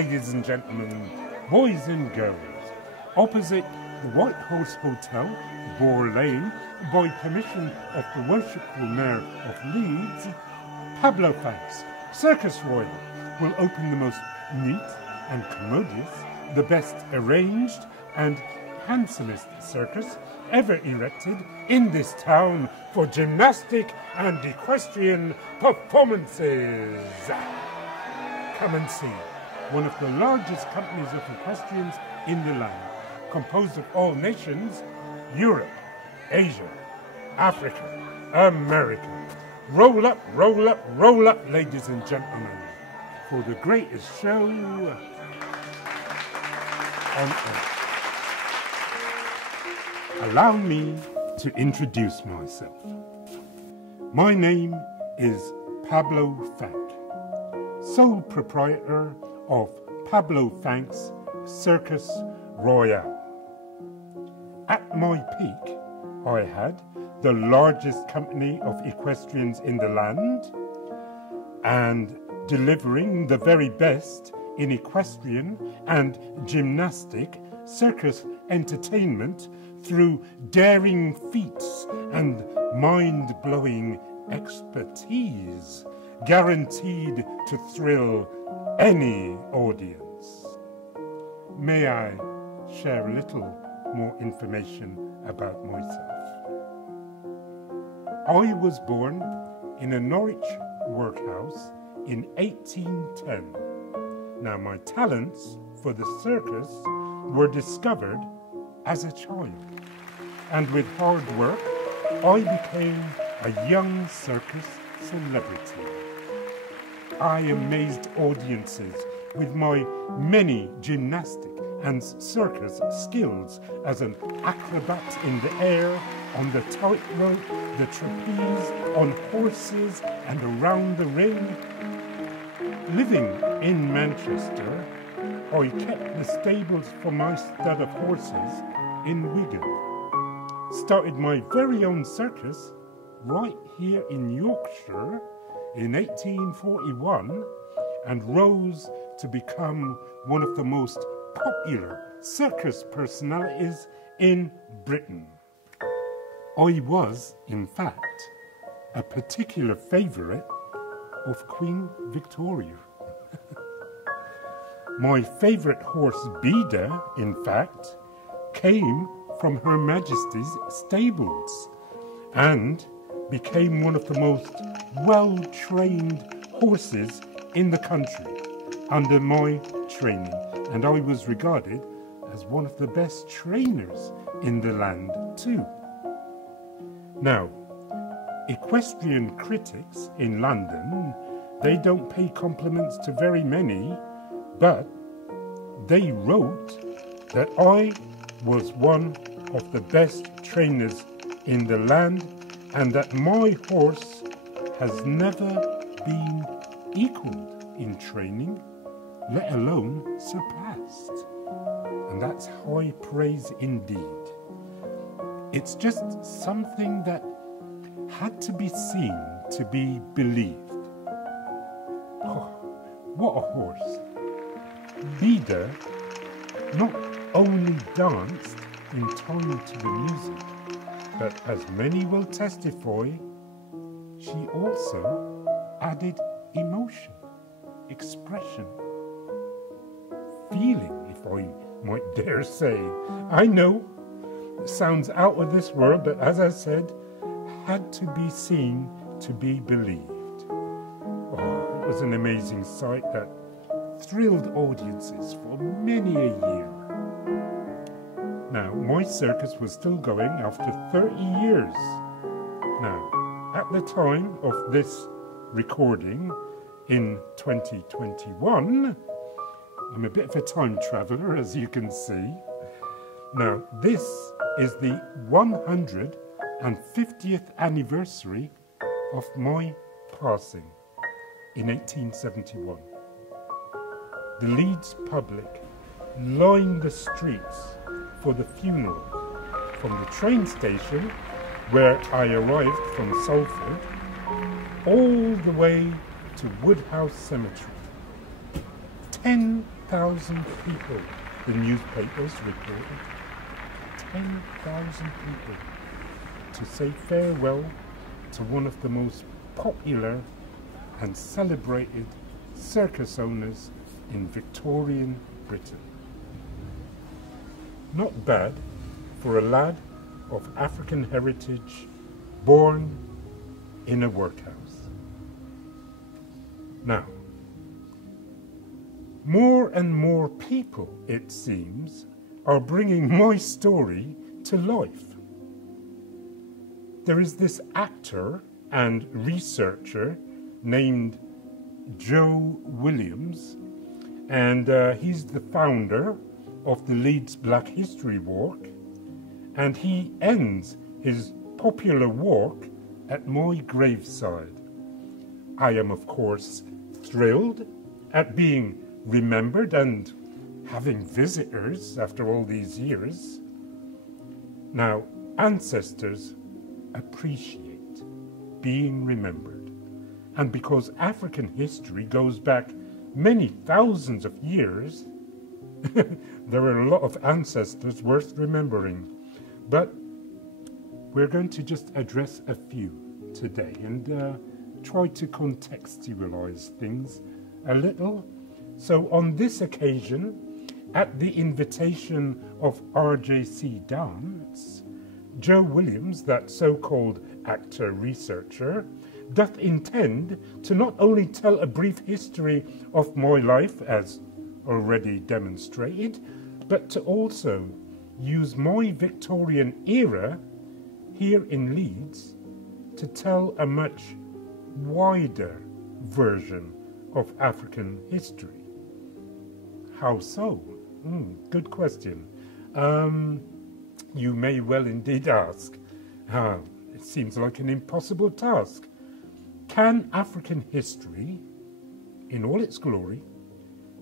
ladies and gentlemen, boys and girls, opposite the White Horse Hotel, Boar Lane, by permission of the Worshipful Mayor of Leeds, Pablo Fanque, Circus Royal, will open the most neat and commodious, the best arranged and handsomest circus ever erected in this town for gymnastic and equestrian performances. Come and see one of the largest companies of equestrians in the land, composed of all nations, Europe, Asia, Africa, America. Roll up, roll up, roll up, ladies and gentlemen, for the greatest show on earth. Allow me to introduce myself. My name is Pablo Fanque, sole proprietor of Pablo Fanque's Circus Royal. At my peak, I had the largest company of equestrians in the land and delivering the very best in equestrian and gymnastic circus entertainment through daring feats and mind-blowing expertise, guaranteed to thrill any audience. May I share a little more information about myself? I was born in a Norwich workhouse in 1810. Now, my talents for the circus were discovered as a child, and with hard work, I became a young circus celebrity. I amazed audiences with my many gymnastic and circus skills as an acrobat in the air, on the tightrope, the trapeze, on horses and around the ring. Living in Manchester, I kept the stables for my stud of horses in Wigan. Started my very own circus right here in Yorkshire in 1841 and rose to become one of the most popular circus personalities in Britain. I was, in fact, a particular favourite of Queen Victoria. My favourite horse, Beda, in fact, came from Her Majesty's stables and became one of the most well-trained horses in the country under my training, and I was regarded as one of the best trainers in the land too. Now, equestrian critics in London, they don't pay compliments to very many, but they wrote that I was one of the best trainers in the land and that my horse has never been equaled in training, let alone surpassed. And that's high praise indeed. It's just something that had to be seen to be believed. Oh, what a horse. Beda not only danced in time to the music, but as many will testify, she also added emotion, expression, feeling, if I might dare say. I know it sounds out of this world, but as I said, had to be seen to be believed. Oh, it was an amazing sight that thrilled audiences for many a year. Now, my circus was still going after 30 years. Now, at the time of this recording in 2021, I'm a bit of a time traveler, as you can see. Now, this is the 150th anniversary of my passing in 1871. The Leeds public lined the streets for the funeral from the train station where I arrived from Salford all the way to Woodhouse Cemetery. 10 10,000 people, the newspapers reported. 10,000 people to say farewell to one of the most popular and celebrated circus owners in Victorian Britain. Not bad for a lad of African heritage born in a workhouse. Now, more and more people, it seems, are bringing my story to life. There is this actor and researcher named Joe Williams, and he's the founder of the Leeds Black History Walk, and he ends his popular walk at my graveside. I am, of course, thrilled at being remembered and having visitors after all these years. Now, ancestors appreciate being remembered, and because African history goes back many thousands of years, there are a lot of ancestors worth remembering. But we're going to just address a few today and try to contextualize things a little. So on this occasion, at the invitation of RJC Dance, Joe Williams, that so-called actor-researcher, doth intend to not only tell a brief history of my life, as already demonstrated, but to also use my Victorian era here in Leeds to tell a much wider version of African history. How so? Good question. You may well indeed ask. It seems like an impossible task. Can African history, in all its glory,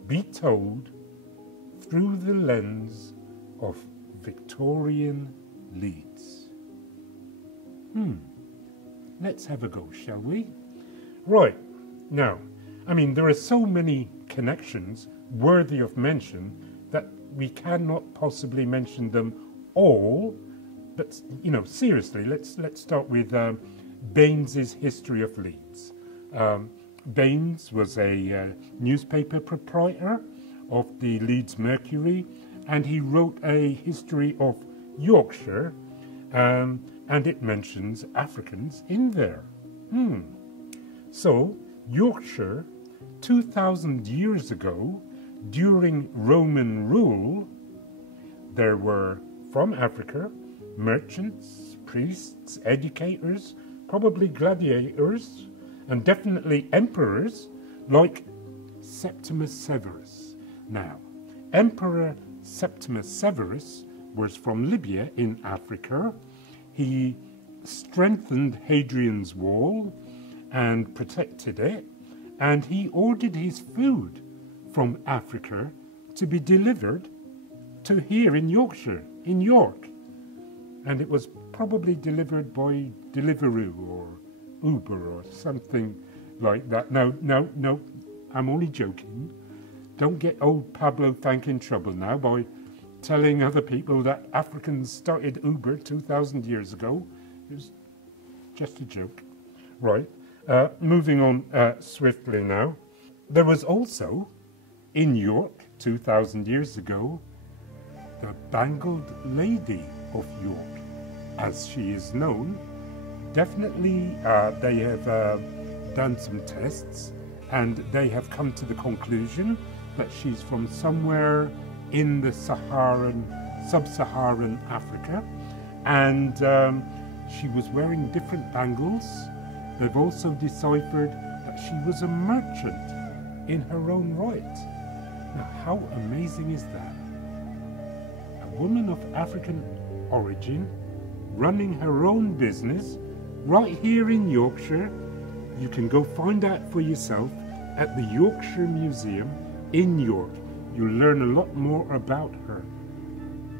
be told through the lens of Victorian Leeds? Let's have a go, shall we? Right, now, I mean, there are so many connections worthy of mention that we cannot possibly mention them all, but, you know, seriously, let's start with Baines's History of Leeds. Baines was a newspaper proprietor of the Leeds Mercury, and he wrote a history of Yorkshire, and it mentions Africans in there. So, Yorkshire, 2,000 years ago, during Roman rule, there were, from Africa, merchants, priests, educators, probably gladiators, and definitely emperors, like Septimus Severus. Now, Emperor Septimus Severus was from Libya in Africa. He strengthened Hadrian's Wall and protected it, and he ordered his food from Africa to be delivered to here in Yorkshire, in York. And it was probably delivered by Deliveroo or Uber or something like that. No, I'm only joking. Don't get old Pablo Fanque in trouble now by telling other people that Africans started Uber 2,000 years ago. It was just a joke. Right, moving on swiftly now. There was also, in York 2,000 years ago, the Bangled Lady of York, as she is known. Definitely they have done some tests, and they have come to the conclusion that she's from somewhere in the sub-Saharan Africa, and she was wearing different bangles. They've also deciphered that she was a merchant in her own right. Now, how amazing is that? A woman of African origin running her own business right here in Yorkshire. You can go find out for yourself at the Yorkshire Museum in York. You'll learn a lot more about her.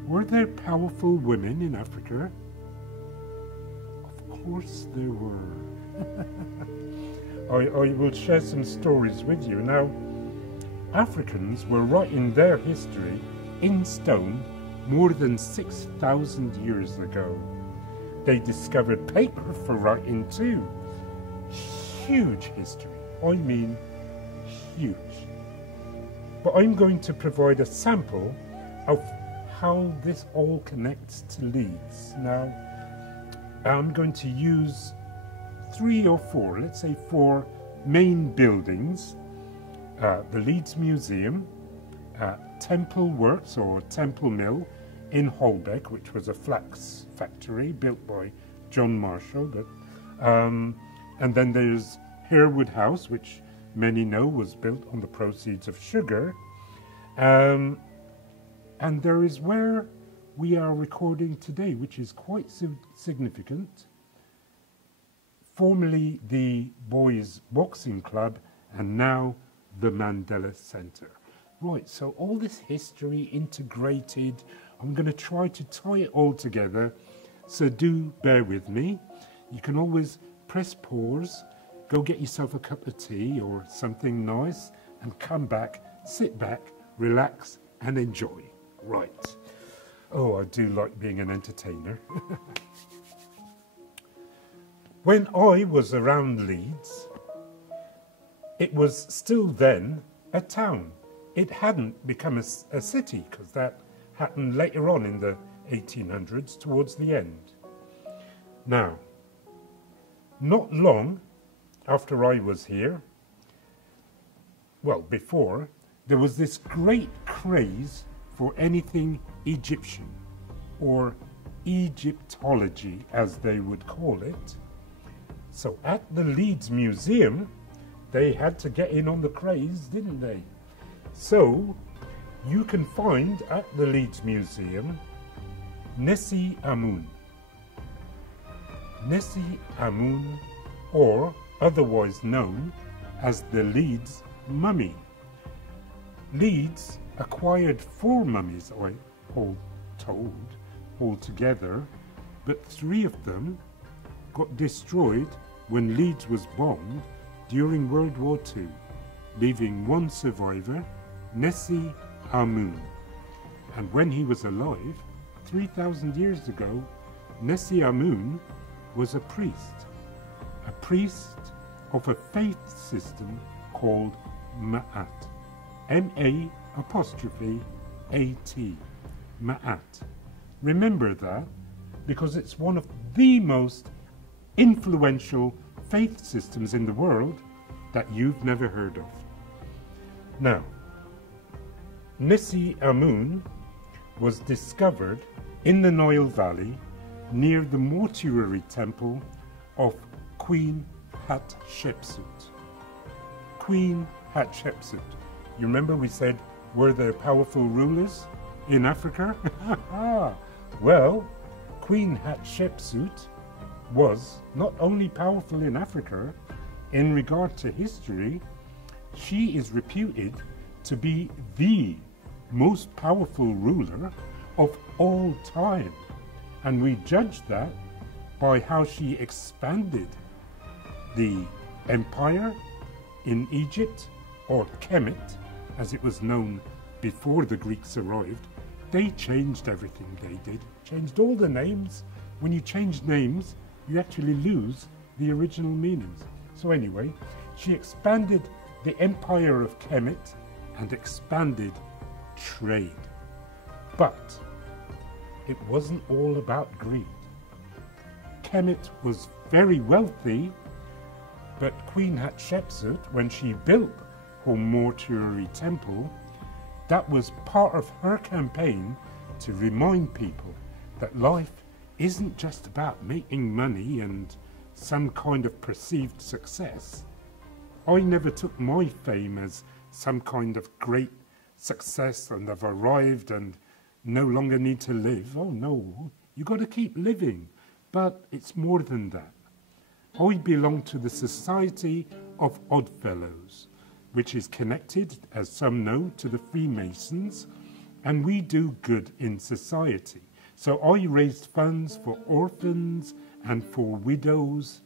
Were there powerful women in Africa? Of course there were. I will share some stories with you. Now, Africans were writing their history in stone more than 6,000 years ago. They discovered paper for writing too. Huge history. I mean, huge. But I'm going to provide a sample of how this all connects to Leeds. Now, I'm going to use 3 or 4, let's say 4 main buildings. The Leeds Museum, Temple Works or Temple Mill in Holbeck, which was a flax factory built by John Marshall. And then there's Harewood House, which many know was built on the proceeds of sugar. And there is where we are recording today, which is quite significant. Formerly the Boys Boxing Club, and now the Mandela Center. Right, so all this history integrated, I'm going to try to tie it all together, so do bear with me. You can always press pause, go get yourself a cup of tea or something nice, and come back, sit back, relax, and enjoy. Right. Oh, I do like being an entertainer. When I was around Leeds, it was still then a town. It hadn't become a city, because that happened later on in the 1800s, towards the end. Now, not long after I was here, well, before, there was this great craze for anything Egyptian, or Egyptology as they would call it. So at the Leeds Museum, they had to get in on the craze, didn't they? So you can find at the Leeds Museum Nessie Amun. Nessie Amun, or otherwise known as the Leeds Mummy. Leeds acquired 4 mummies, all told, altogether, but 3 of them got destroyed when Leeds was bombed during World War II, leaving 1 survivor, Nessie Amun. And when he was alive, 3,000 years ago, Nessie Amun was a priest of a faith system called Mahat, M-A''A', Ma'at. Remember that, because it's one of the most influential faith systems in the world that you've never heard of. Now, Nessie Amun was discovered in the Nile Valley near the mortuary temple of Queen Hatshepsut. Queen Hatshepsut. You remember we said, were there powerful rulers in Africa? Well, Queen Hatshepsut was not only powerful in Africa, in regard to history, she is reputed to be the most powerful ruler of all time. And we judge that by how she expanded the empire in Egypt, or Kemet, as it was known before the Greeks arrived. They changed everything they did, changed all the names. When you change names, you actually lose the original meanings. So anyway, she expanded the empire of Kemet and expanded trade. But it wasn't all about greed. Kemet was very wealthy, but Queen Hatshepsut, when she built her mortuary temple, that was part of her campaign to remind people that life isn't just about making money and some kind of perceived success. I never took my fame as some kind of great success and I've arrived and no longer need to live. Oh no, you got to keep living. But it's more than that. I belong to the Society of Oddfellows, which is connected, as some know, to the Freemasons, and we do good in society. So I raised funds for orphans and for widows.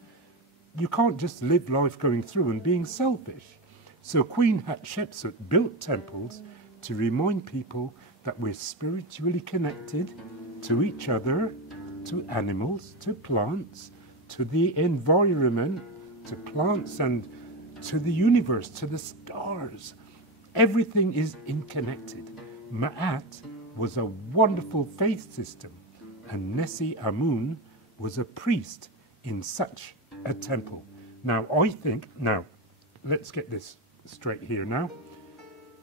You can't just live life going through and being selfish. So Queen Hatshepsut built temples to remind people that we're spiritually connected to each other, to animals, to plants, to the environment, to plants and to the universe, to the stars. Everything is interconnected. Mahat was a wonderful faith system, and Nessie Amun was a priest in such a temple. Now, let's get this straight here now.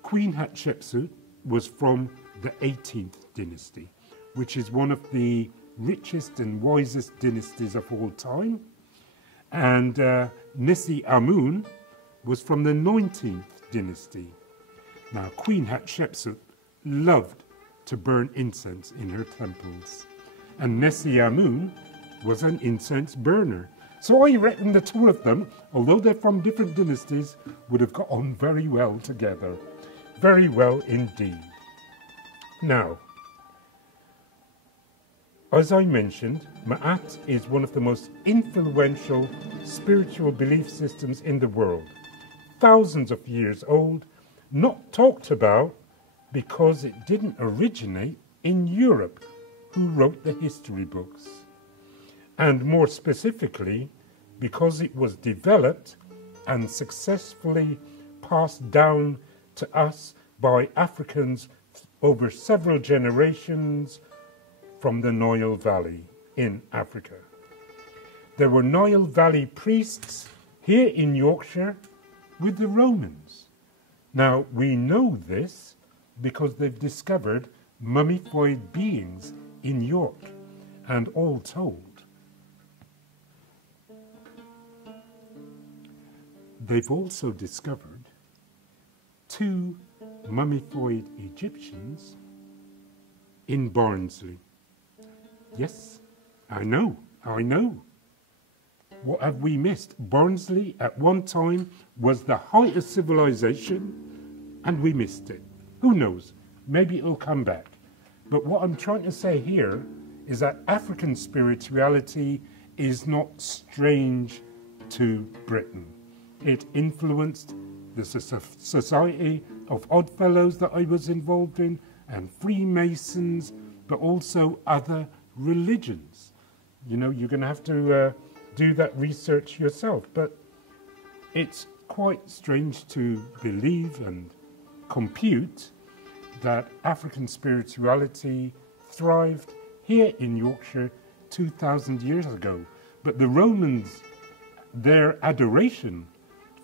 Queen Hatshepsut was from the 18th dynasty, which is one of the richest and wisest dynasties of all time. And Nessie Amun was from the 19th dynasty. Now, Queen Hatshepsut loved to burn incense in her temples, and Nessie Amun was an incense burner. So I reckon the two of them, although they're from different dynasties, would have got on very well together. Very well indeed. Now, as I mentioned, Mahat is one of the most influential spiritual belief systems in the world. Thousands of years old, not talked about because it didn't originate in Europe, who wrote the history books. And more specifically, because it was developed and successfully passed down to us by Africans over several generations from the Nile Valley in Africa. There were Nile Valley priests here in Yorkshire with the Romans. Now, we know this because they've discovered mummified beings in York, and all told, they've also discovered 2 mummified Egyptians in Barnsley. Yes, I know. What have we missed? Barnsley at one time was the height of civilization, and we missed it. Who knows? Maybe it'll come back. But what I'm trying to say here is that African spirituality is not strange to Britain. It influenced the Society of Oddfellows that I was involved in, and Freemasons, but also other religions. You know, you're going to have to do that research yourself, but it's quite strange to believe and compute that African spirituality thrived here in Yorkshire 2,000 years ago. But the Romans, their adoration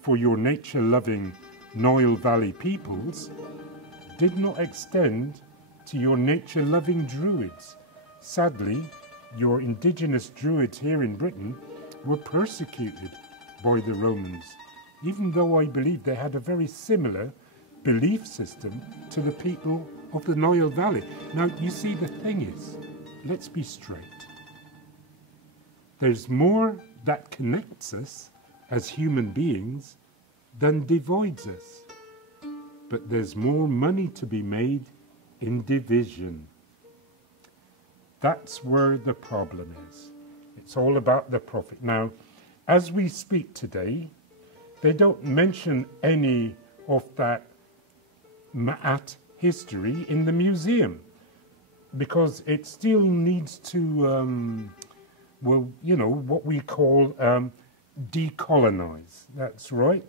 for your nature-loving Nile Valley peoples did not extend to your nature-loving Druids. Sadly, your indigenous Druids here in Britain were persecuted by the Romans, even though I believe they had a very similar belief system to the people of the Nile Valley. Now, you see, the thing is, let's be straight. There's more that connects us as human beings than divides us. But there's more money to be made in division. That's where the problem is. It's all about the profit. Now, as we speak today, they don't mention any of that Mahat history in the museum because it still needs to, well, you know, what we call decolonize. That's right.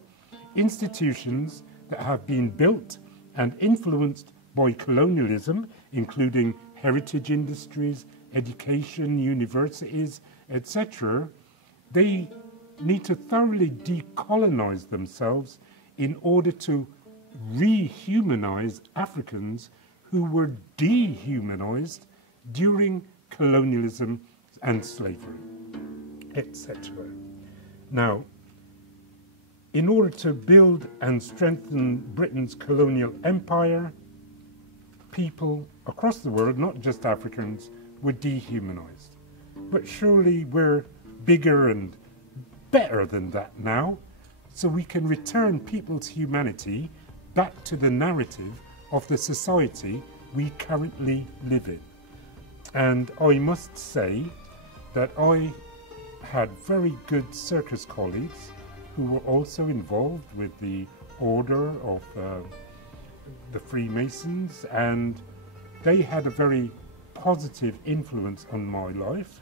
Institutions that have been built and influenced by colonialism, including heritage industries, education, universities, etc., they need to thoroughly decolonize themselves in order to rehumanize Africans who were dehumanized during colonialism and slavery, etc. Now, in order to build and strengthen Britain's colonial empire, people across the world, not just Africans, were dehumanized. But surely we're bigger and better than that now, so we can return people's humanity back to the narrative of the society we currently live in. And I must say that I had very good circus colleagues who were also involved with the order of the Freemasons, and they had a very positive influence on my life.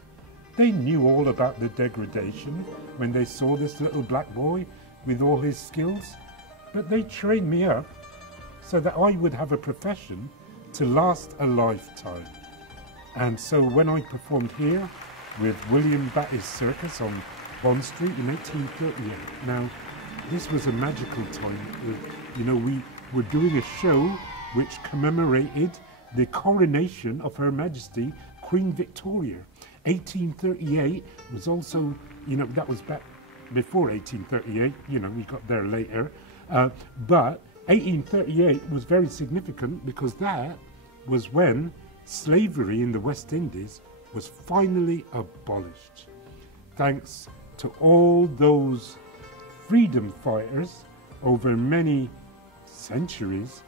They knew all about the degradation when they saw this little black boy with all his skills, but they trained me up so that I would have a profession to last a lifetime. And so when I performed here with William Batty's circus on Bond Street in 1838, now this was a magical time. You know, we were doing a show which commemorated the coronation of Her Majesty Queen Victoria. 1838 was also, you know, that was back before 1838, you know, we got there later. But 1838 was very significant because that was when slavery in the West Indies was finally abolished. Thanks to all those freedom fighters over many centuries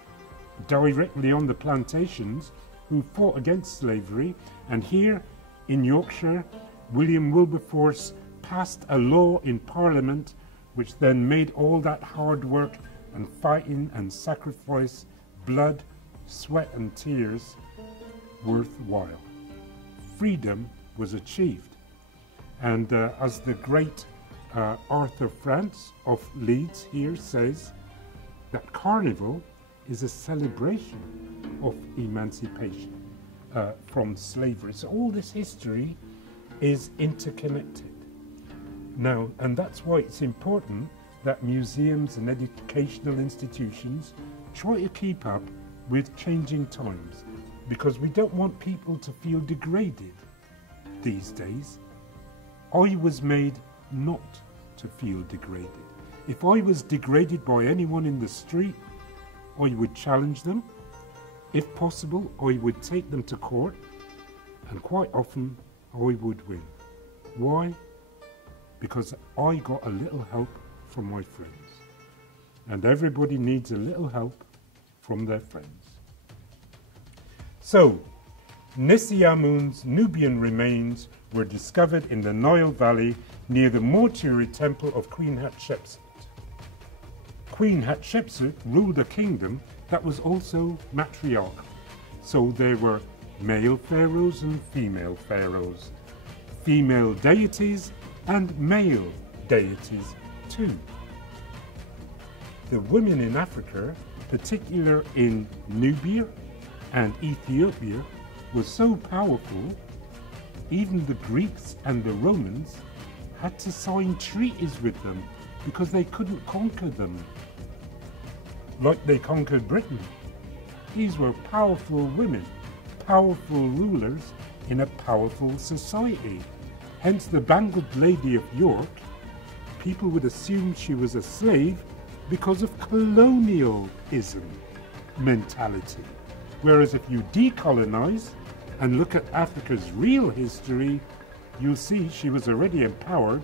directly on the plantations who fought against slavery. And here in Yorkshire, William Wilberforce passed a law in Parliament which then made all that hard work and fighting and sacrifice, blood, sweat and tears worthwhile. Freedom was achieved. And as the great Arthur France of Leeds here says, that Carnival is a celebration of emancipation from slavery. So all this history is interconnected. Now, and that's why it's important that museums and educational institutions try to keep up with changing times, because we don't want people to feel degraded these days. I was made not to feel degraded. If I was degraded by anyone in the street, I would challenge them. If possible, I would take them to court, and quite often I would win. Why? Because I got a little help from my friends. And everybody needs a little help from their friends. So, Nisiamun's Nubian remains were discovered in the Nile Valley near the mortuary temple of Queen Hatshepsut. Queen Hatshepsut ruled a kingdom that was also matriarchal. So there were male pharaohs and female pharaohs, female deities and male deities too. The women in Africa, particularly in Nubia and Ethiopia, were so powerful, even the Greeks and the Romans had to sign treaties with them because they couldn't conquer them like they conquered Britain. These were powerful women, powerful rulers in a powerful society. Hence the Bangled Lady of York, people would assume she was a slave because of colonialism mentality. Whereas if you decolonize and look at Africa's real history, you'll see she was already empowered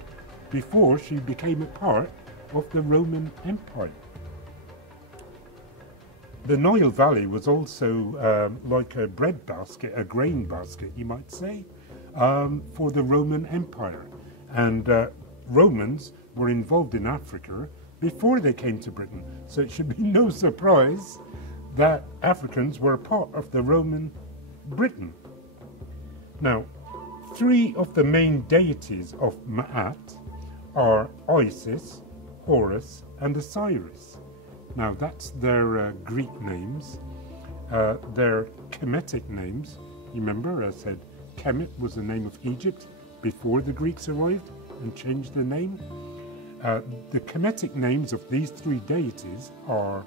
before she became a part of the Roman Empire. The Nile Valley was also like a bread basket, a grain basket, you might say, for the Roman Empire. And Romans were involved in Africa before they came to Britain. So it should be no surprise that Africans were a part of the Roman Britain. Now, three of the main deities of Mahat are Isis, Horus, and Osiris. Now, that's their Greek names. Their Kemetic names, you remember I said Kemet was the name of Egypt before the Greeks arrived and changed the name. The Kemetic names of these three deities are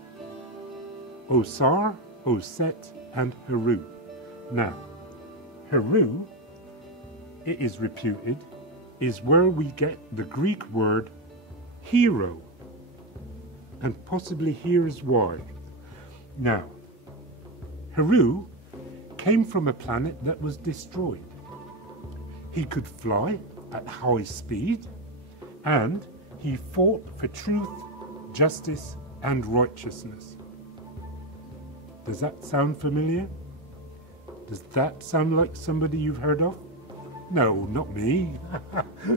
Osar, Oset, and Heru. Now, Heru, it is reputed, is where we get the Greek word hero. And possibly here is why. Now, Heru came from a planet that was destroyed. He could fly at high speed, and he fought for truth, justice, and righteousness. Does that sound familiar? Does that sound like somebody you've heard of? No, not me.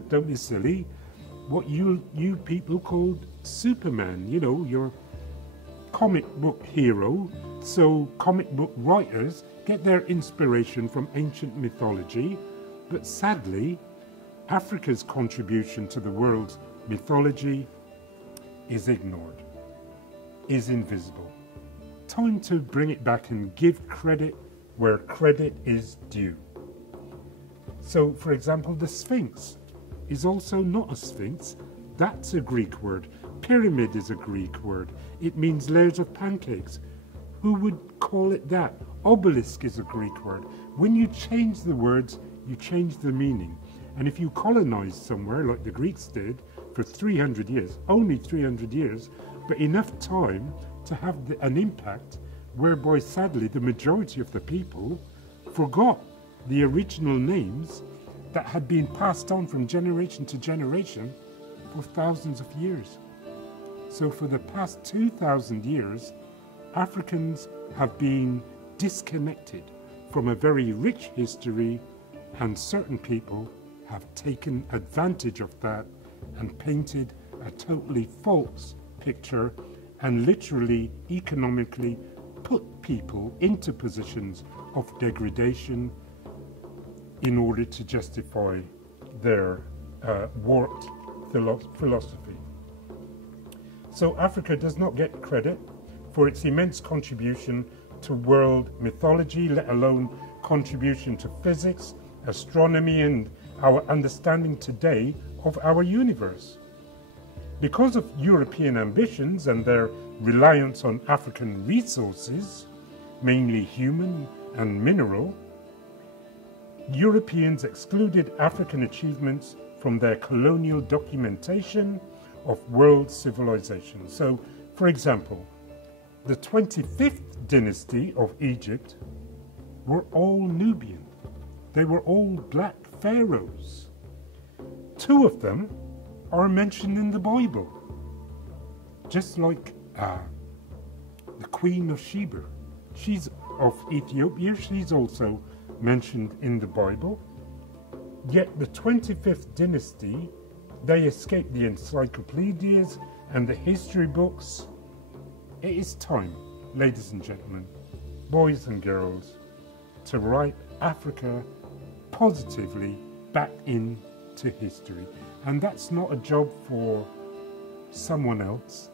Don't be silly. What you people called Superman, you know, your comic book hero, so comic book writers get their inspiration from ancient mythology, but sadly, Africa's contribution to the world's mythology is ignored, is invisible. Time to bring it back and give credit where credit is due. So, for example, the Sphinx is also not a sphinx. That's a Greek word. Pyramid is a Greek word. It means layers of pancakes. Who would call it that? Obelisk is a Greek word. When you change the words, you change the meaning. And if you colonize somewhere like the Greeks did for 300 years, only 300 years, but enough time to have an impact whereby sadly the majority of the people forgot the original names that had been passed on from generation to generation for thousands of years. So for the past 2,000 years, Africans have been disconnected from a very rich history, and certain people have taken advantage of that and painted a totally false picture and literally economically put people into positions of degradation in order to justify their warped philosophy. So Africa does not get credit for its immense contribution to world mythology, let alone contribution to physics, astronomy, and our understanding today of our universe. Because of European ambitions and their reliance on African resources, mainly human and mineral, Europeans excluded African achievements from their colonial documentation of world civilization. So, for example, the 25th dynasty of Egypt were all Nubian. They were all black pharaohs. 2 of them are mentioned in the Bible, just like the Queen of Sheba. She's of Ethiopia. She's also mentioned in the Bible. Yet the 25th dynasty, they escaped the encyclopedias and the history books. It is time, ladies and gentlemen, boys and girls, to write Africa positively back into history. And that's not a job for someone else.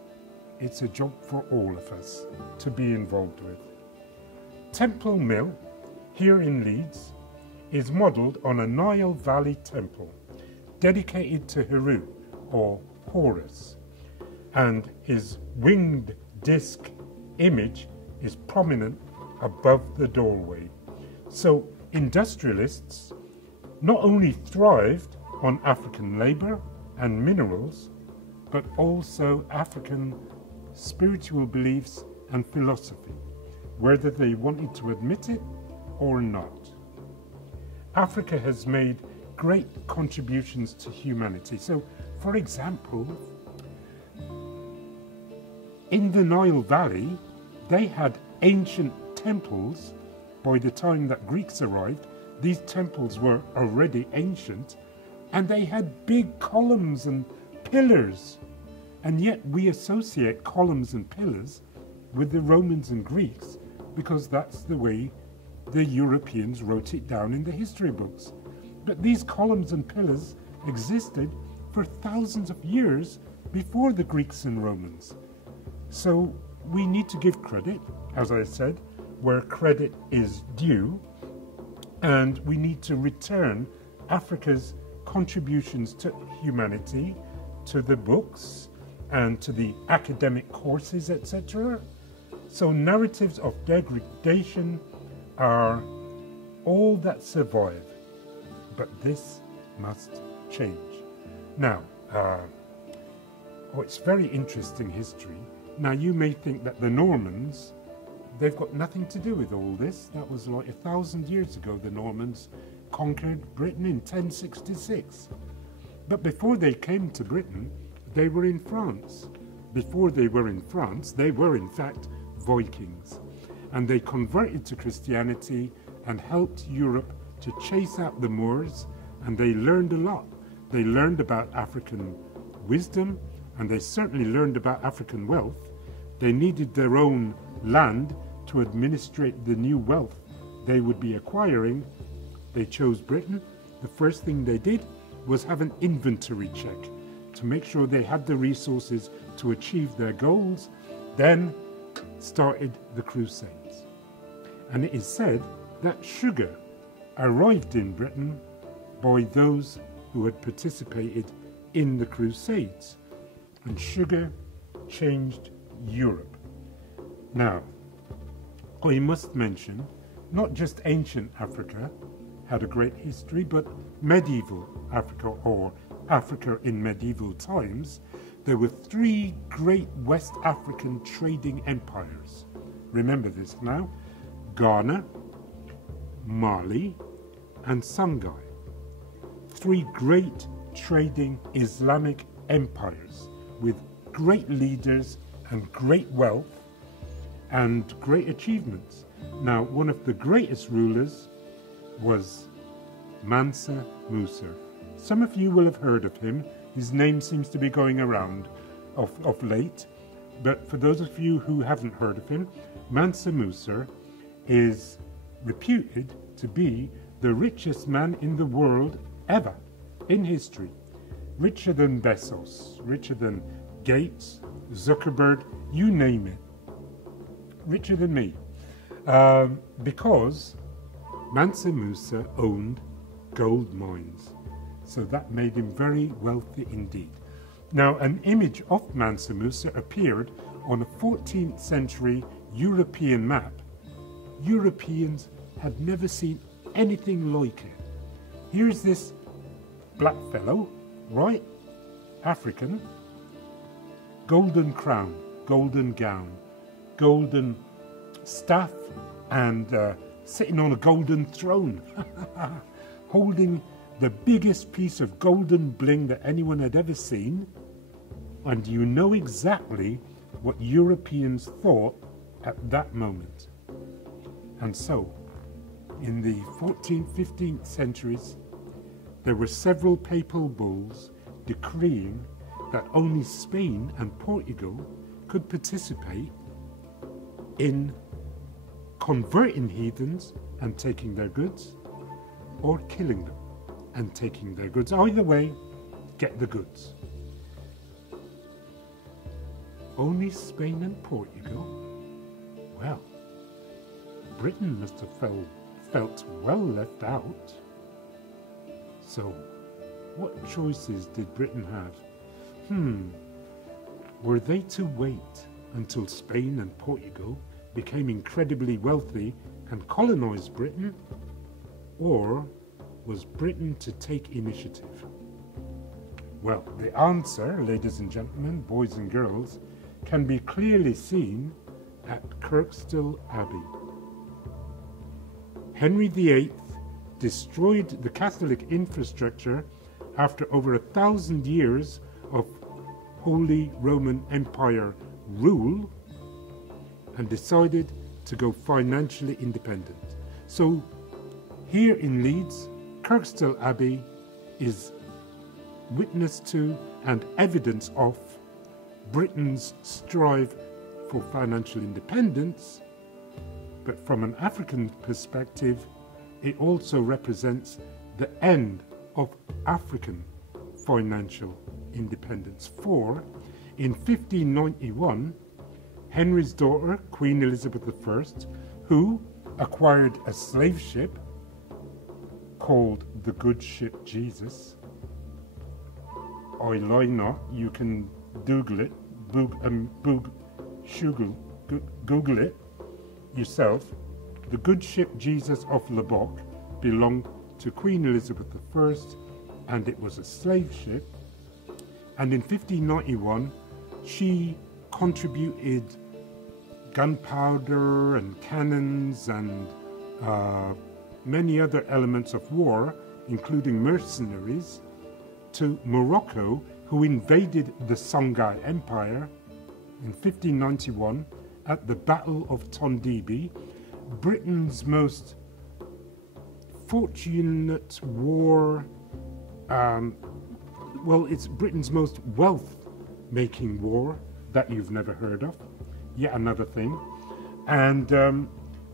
It's a job for all of us to be involved with. Temple Mill, here in Leeds, is modelled on a Nile Valley temple dedicated to Heru, or Horus, and his winged disc image is prominent above the doorway. So industrialists not only thrived on African labour and minerals, but also African spiritual beliefs and philosophy, whether they wanted to admit it or not. Africa has made great contributions to humanity. So, for example, in the Nile Valley, they had ancient temples. By the time that Greeks arrived, these temples were already ancient, and they had big columns and pillars. And yet we associate columns and pillars with the Romans and Greeks because that's the way the Europeans wrote it down in the history books. But these columns and pillars existed for thousands of years before the Greeks and Romans. So we need to give credit, as I said, where credit is due, and we need to return Africa's contributions to humanity, to the books, and to the academic courses, etc. So narratives of degradation are all that survive, but this must change. Now, it's very interesting history. Now, you may think that the Normans, they've got nothing to do with all this. That was like 1,000 years ago, the Normans conquered Britain in 1066. But before they came to Britain, they were in France. Before they were in France, they were in fact Vikings. And they converted to Christianity and helped Europe to chase out the Moors, and they learned a lot. They learned about African wisdom, and they certainly learned about African wealth, they needed their own land to administrate the new wealth they would be acquiring, they chose Britain. The first thing they did was have an inventory check to make sure they had the resources to achieve their goals, then started the Crusades. And it is said that sugar arrived in Britain by those who had participated in the Crusades, and sugar changed Europe. Now, I must mention, not just ancient Africa had a great history, but medieval Africa, or Africa in medieval times. There were three great West African trading empires. Remember this now: Ghana, Mali, and Songhai. Three great trading Islamic empires with great leaders and great wealth and great achievements. Now, one of the greatest rulers was Mansa Musa. Some of you will have heard of him. His name seems to be going around of late. But for those of you who haven't heard of him, Mansa Musa is reputed to be the richest man in the world ever in history. Richer than Bezos, richer than Gates, Zuckerberg, you name it. Richer than me. Because Mansa Musa owned gold mines. So that made him very wealthy indeed. Now, an image of Mansa Musa appeared on a 14th century European map. Europeans had never seen anything like it. Here's this black fellow, right? African, golden crown, golden gown, golden staff, and sitting on a golden throne, holding the biggest piece of golden bling that anyone had ever seen. And you know exactly what Europeans thought at that moment. And so, in the 14th, 15th centuries, there were several papal bulls decreeing that only Spain and Portugal could participate in converting heathens and taking their goods, or killing them and taking their goods. Either way, get the goods. Only Spain and Portugal? Well, Britain must have felt well left out. So, what choices did Britain have? Were they to wait until Spain and Portugal became incredibly wealthy and colonized Britain? Or was Britain to take initiative? Well, the answer, ladies and gentlemen, boys and girls, can be clearly seen at Kirkstall Abbey. Henry VIII destroyed the Catholic infrastructure after over 1,000 years of Holy Roman Empire rule and decided to go financially independent. So here in Leeds, Kirkstall Abbey is witness to and evidence of Britain's strive for financial independence, but from an African perspective, it also represents the end of African financial independence. For in 1591, Henry's daughter, Queen Elizabeth I, who acquired a slave ship called the Good Ship Jesus. I lie not, you can Google it, Google it yourself. The Good Ship Jesus of Lubbock belonged to Queen Elizabeth I, and it was a slave ship. And in 1591, she contributed gunpowder and cannons and many other elements of war, including mercenaries, to Morocco, who invaded the Songhai Empire in 1591 at the Battle of Tondibi, Britain's most fortunate war. Well, it's Britain's most wealth-making war that you've never heard of. yet another thing. And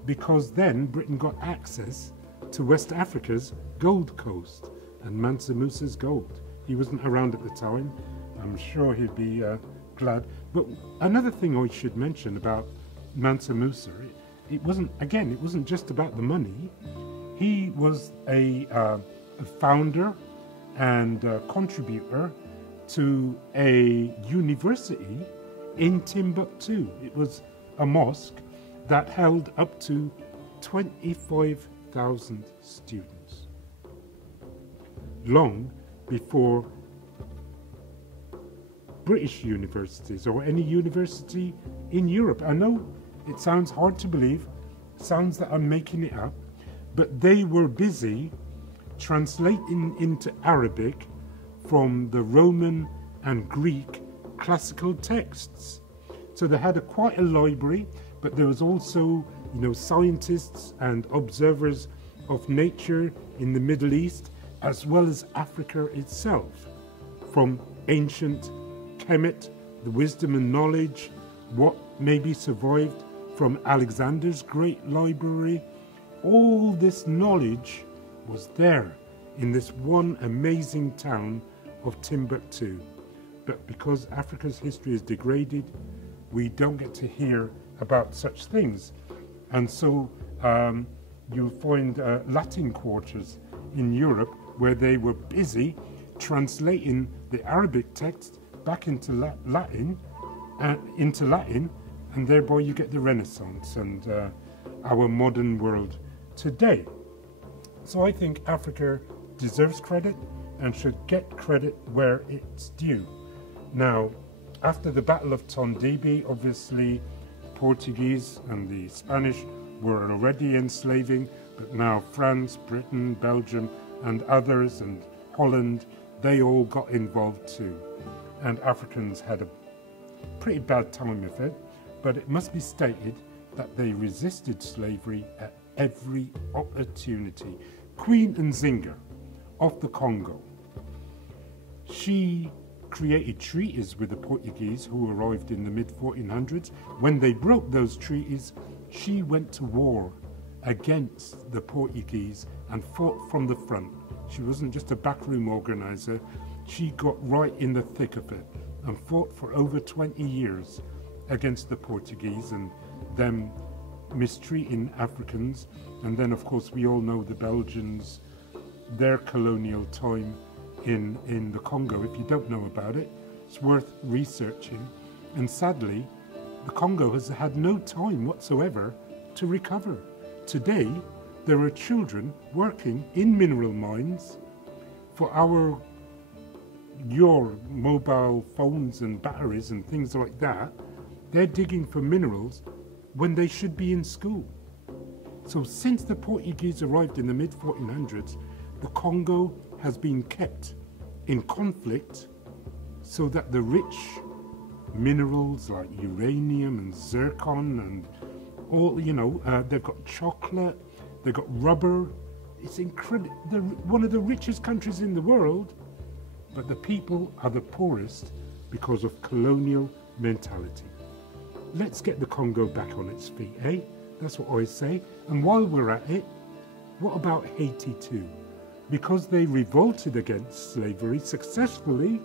because then Britain got access to West Africa's Gold Coast and Mansa Musa's gold. He wasn't around at the time. I'm sure he'd be glad. But another thing I should mention about Mansa Musa, it wasn't just about the money. He was a founder and contributor to a university in Timbuktu. It was a mosque that held up to 25,000 students, long before British universities or any university in Europe. I know it sounds hard to believe, sounds that I'm making it up, but they were busy translating into Arabic from the Roman and Greek classical texts. So they had quite a library, but there was also, scientists and observers of nature in the Middle East, as well as Africa itself, from ancient Kemet, the wisdom and knowledge, what maybe survived from Alexander's great library. All this knowledge was there in this one amazing town of Timbuktu. But because Africa's history is degraded, we don't get to hear about such things. And so you'll find Latin quarters in Europe where they were busy translating the Arabic text back into Latin, and thereby you get the Renaissance and our modern world today. So I think Africa deserves credit and should get credit where it's due. Now, after the Battle of Tondibi, obviously Portuguese and the Spanish were already enslaving, but now France, Britain, Belgium and others, and Holland, they all got involved too. And Africans had a pretty bad time with it, but it must be stated that they resisted slavery at every opportunity. Queen Nzinga of the Congo, she created treaties with the Portuguese who arrived in the mid-1400s. When they broke those treaties, she went to war against the Portuguese and fought from the front. She wasn't just a backroom organizer. She got right in the thick of it and fought for over 20 years against the Portuguese and them mistreating Africans. And then, of course, we all know the Belgians, their colonial time in the Congo. If you don't know about it, it's worth researching. And sadly, the Congo has had no time whatsoever to recover. Today, there are children working in mineral mines for your mobile phones and batteries and things like that. They're digging for minerals when they should be in school. So since the Portuguese arrived in the mid-1400s, the Congo has been kept in conflict so that the rich minerals like uranium and zircon and all, they've got chocolate, they've got rubber. It's incredible. They're one of the richest countries in the world, but the people are the poorest because of colonial mentality. Let's get the Congo back on its feet, eh? That's what I say. And while we're at it, what about Haiti too? Because they revolted against slavery successfully,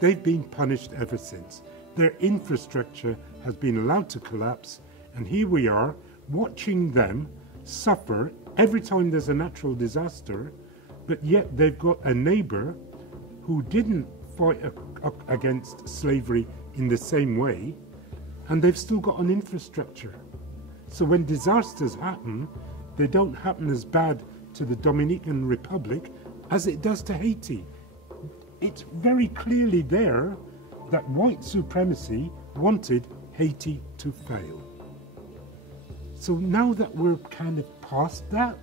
they've been punished ever since. Their infrastructure has been allowed to collapse, and here we are watching them suffer every time there's a natural disaster, but yet they've got a neighbor who didn't fight against slavery in the same way, and they've still got an infrastructure. So when disasters happen, they don't happen as bad to the Dominican Republic as it does to Haiti. It's very clearly there that white supremacy wanted Haiti to fail. So now that we're kind of past that,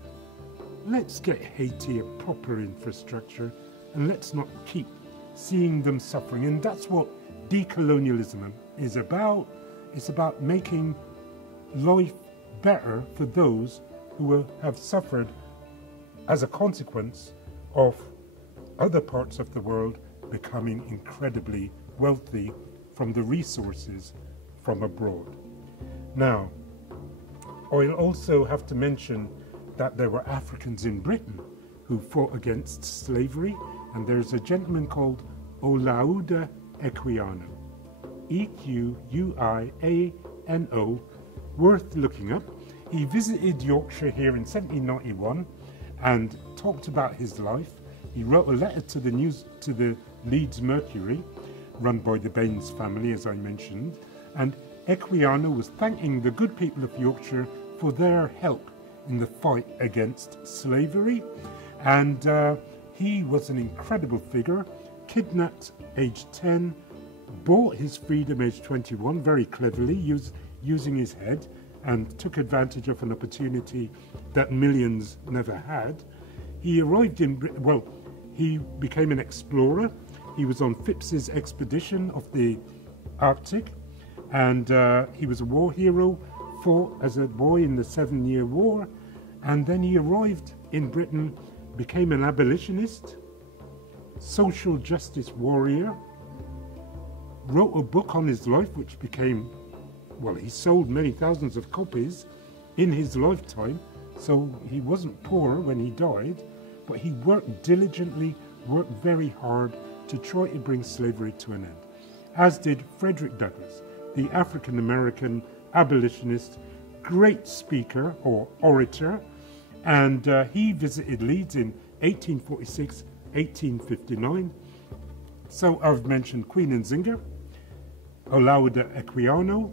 let's get Haiti a proper infrastructure and let's not keep seeing them suffering. And that's what decolonialism is about. It's about making life better for those who have suffered as a consequence of other parts of the world becoming incredibly wealthy from the resources from abroad. Now, I'll also have to mention that there were Africans in Britain who fought against slavery, and there's a gentleman called Olaudah Equiano, Equiano, worth looking up. He visited Yorkshire here in 1791 and talked about his life. He wrote a letter to the Leeds Mercury, run by the Baines family, as I mentioned, and Equiano was thanking the good people of Yorkshire for their help in the fight against slavery. And he was an incredible figure, kidnapped aged 10, bought his freedom aged 21 very cleverly, using his head, and took advantage of an opportunity that millions never had. He arrived in, well, he became an explorer. He was on Phipps's expedition of the Arctic, and he was a war hero, fought as a boy in the 7-Year War, and then he arrived in Britain, became an abolitionist, social justice warrior, wrote a book on his life which became, well, he sold many thousands of copies in his lifetime, so he wasn't poor when he died, but he worked diligently, worked very hard to try to bring slavery to an end, as did Frederick Douglass, the African-American abolitionist, great speaker or orator, and he visited Leeds in 1846, 1859. So I've mentioned Queen Nzinga, Olaudah Equiano,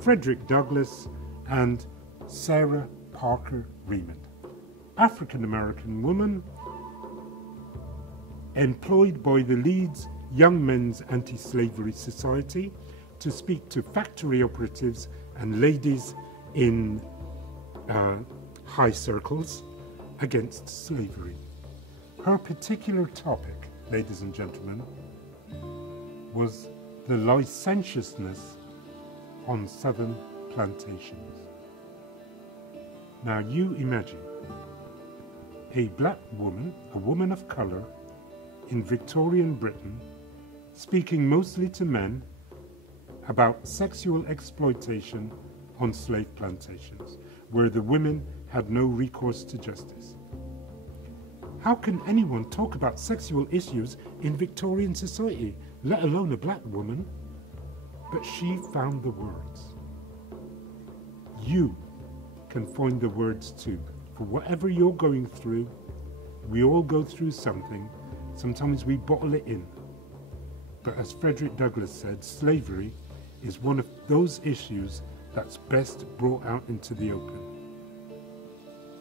Frederick Douglass, and Sarah Parker Remond, African-American woman employed by the Leeds Young Men's Anti-Slavery Society to speak to factory operatives and ladies in high circles against slavery. Her particular topic, ladies and gentlemen, was the licentiousness on southern plantations. Now you imagine a black woman, a woman of colour, in Victorian Britain, speaking mostly to men about sexual exploitation on slave plantations, where the women had no recourse to justice. How can anyone talk about sexual issues in Victorian society, let alone a black woman? But she found the words. You can find the words too. For whatever you're going through, we all go through something. Sometimes we bottle it in. But as Frederick Douglass said, slavery is one of those issues that's best brought out into the open.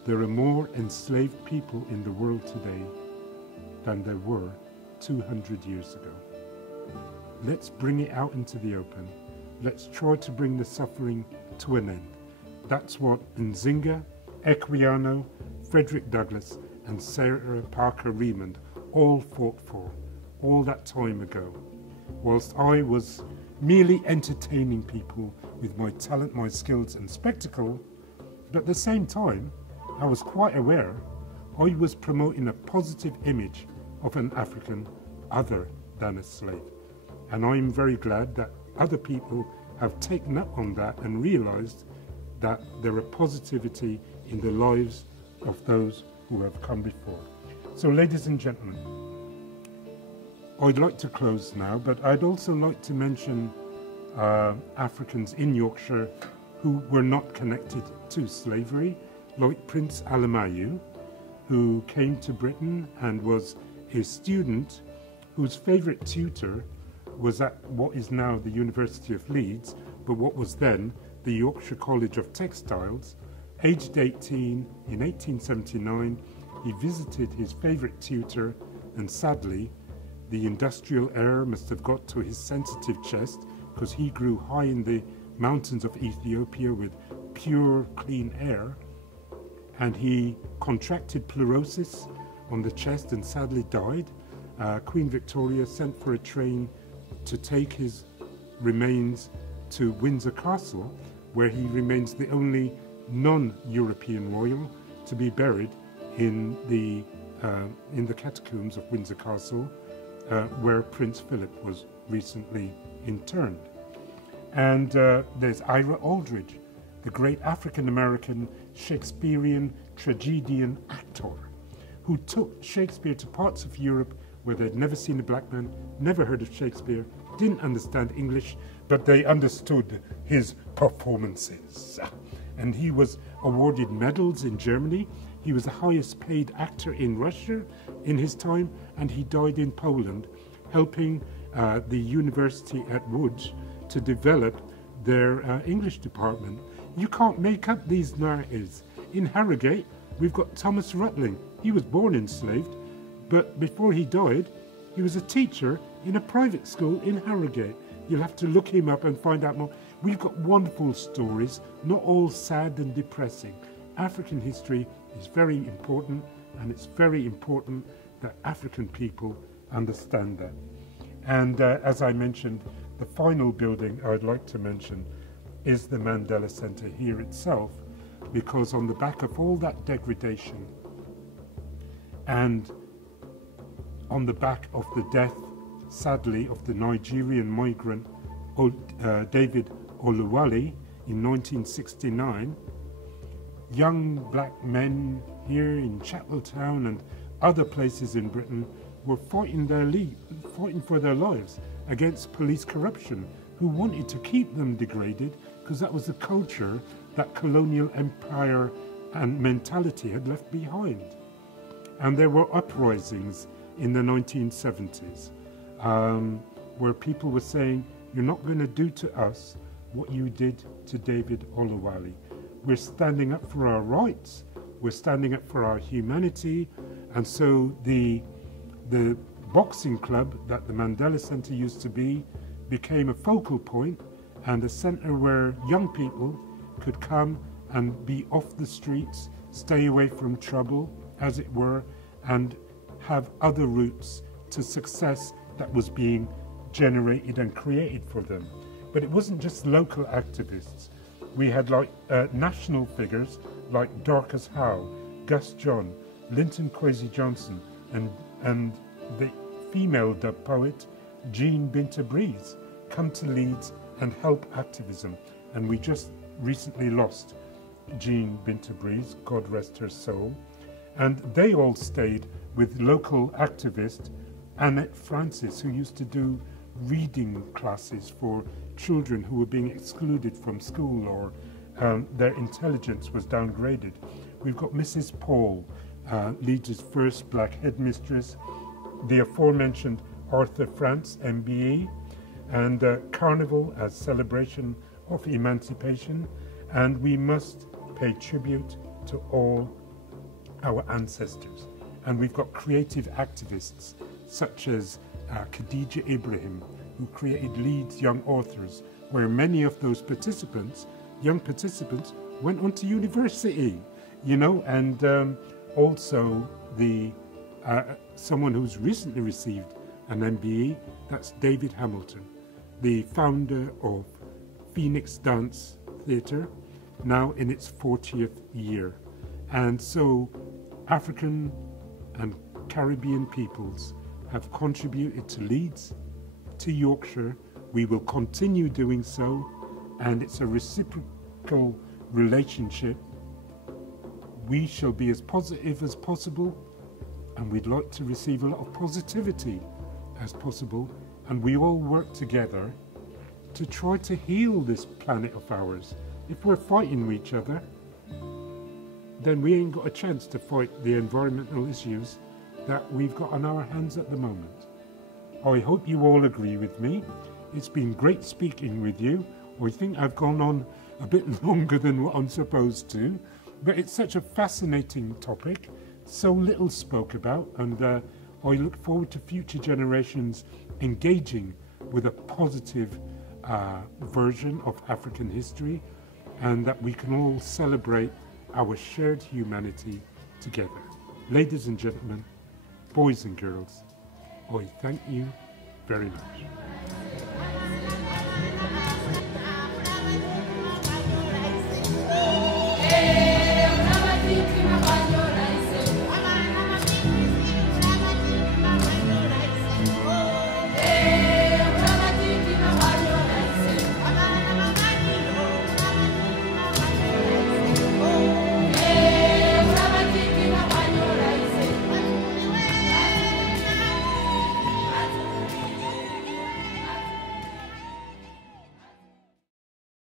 There are more enslaved people in the world today than there were 200 years ago. Let's bring it out into the open. Let's try to bring the suffering to an end. That's what Nzinga, Equiano, Frederick Douglass, and Sarah Parker Remond all fought for all that time ago, whilst I was merely entertaining people with my talent, my skills and spectacle. But at the same time, I was quite aware I was promoting a positive image of an African other than a slave. And I'm very glad that other people have taken up on that and realized that there are positivity in the lives of those who have come before. So ladies and gentlemen, I'd like to close now, but I'd also like to mention Africans in Yorkshire who were not connected to slavery, like Prince Alamayu, who came to Britain and was a student whose favourite tutor was at what is now the University of Leeds, but what was then the Yorkshire College of Textiles. Aged 18, in 1879, he visited his favourite tutor, and sadly, the industrial air must have got to his sensitive chest, because he grew high in the mountains of Ethiopia with pure, clean air, and he contracted pleurosis on the chest and sadly died. Queen Victoria sent for a train to take his remains to Windsor Castle, where he remains the only non-European royal to be buried in the catacombs of Windsor Castle, where Prince Philip was recently interned. And there's Ira Aldridge, the great African-American Shakespearean tragedian actor, who took Shakespeare to parts of Europe where they'd never seen a black man, never heard of Shakespeare, didn't understand English, but they understood his performances. And he was awarded medals in Germany. He was the highest paid actor in Russia in his time, and he died in Poland, helping the university at Łódź to develop their English department. You can't make up these narratives. In Harrogate, we've got Thomas Rutling. He was born enslaved, but before he died, he was a teacher in a private school in Harrogate. You'll have to look him up and find out more. We've got wonderful stories, not all sad and depressing. African history is very important, and it's very important that African people understand that. And as I mentioned, the final building I'd like to mention is the Mandela Center here itself, because on the back of all that degradation and on the back of the death, sadly, of the Nigerian migrant David Oluwole in 1969, young black men here in Chapeltown and other places in Britain were fighting for their lives against police corruption, who wanted to keep them degraded because that was the culture that colonial empire and mentality had left behind. And there were uprisings in the 1970s where people were saying, you're not going to do to us what you did to David Oluwole. We're standing up for our rights, we're standing up for our humanity. And so the boxing club that the Mandela Center used to be became a focal point and a center where young people could come and be off the streets, stay away from trouble, as it were, and have other routes to success that was being generated and created for them. But it wasn't just local activists. We had national figures like Dorcas Howe, Gus John, Linton Kwesi Johnson, and the female dub poet Jean Binta Breeze come to Leeds and help activism. And we just recently lost Jean Binta Breeze, God rest her soul. And they all stayed with local activist Annette Francis, who used to do reading classes for children who were being excluded from school or their intelligence was downgraded. We've got Mrs. Paul, Leeds' first black headmistress, the aforementioned Arthur France, MBE, and Carnival as celebration of emancipation. And we must pay tribute to all our ancestors. And we've got creative activists such as Khadija Ibrahim, who created Leeds Young Authors, where many of those participants, young participants, went on to university, you know, and also the someone who's recently received an MBE, that's David Hamilton, the founder of Phoenix Dance Theatre, now in its 40th year. And so African and Caribbean peoples have contributed to Leeds, to Yorkshire. We will continue doing so, and it's a reciprocal relationship. We shall be as positive as possible, and we'd like to receive a lot of positivity as possible, and we all work together to try to heal this planet of ours. If we're fighting with each other, then we ain't got a chance to fight the environmental issues that we've got on our hands at the moment. I hope you all agree with me. It's been great speaking with you. I think I've gone on a bit longer than what I'm supposed to, but it's such a fascinating topic, so little spoke about, and I look forward to future generations engaging with a positive version of African history, and that we can all celebrate our shared humanity together. Ladies and gentlemen, boys and girls, I thank you very much.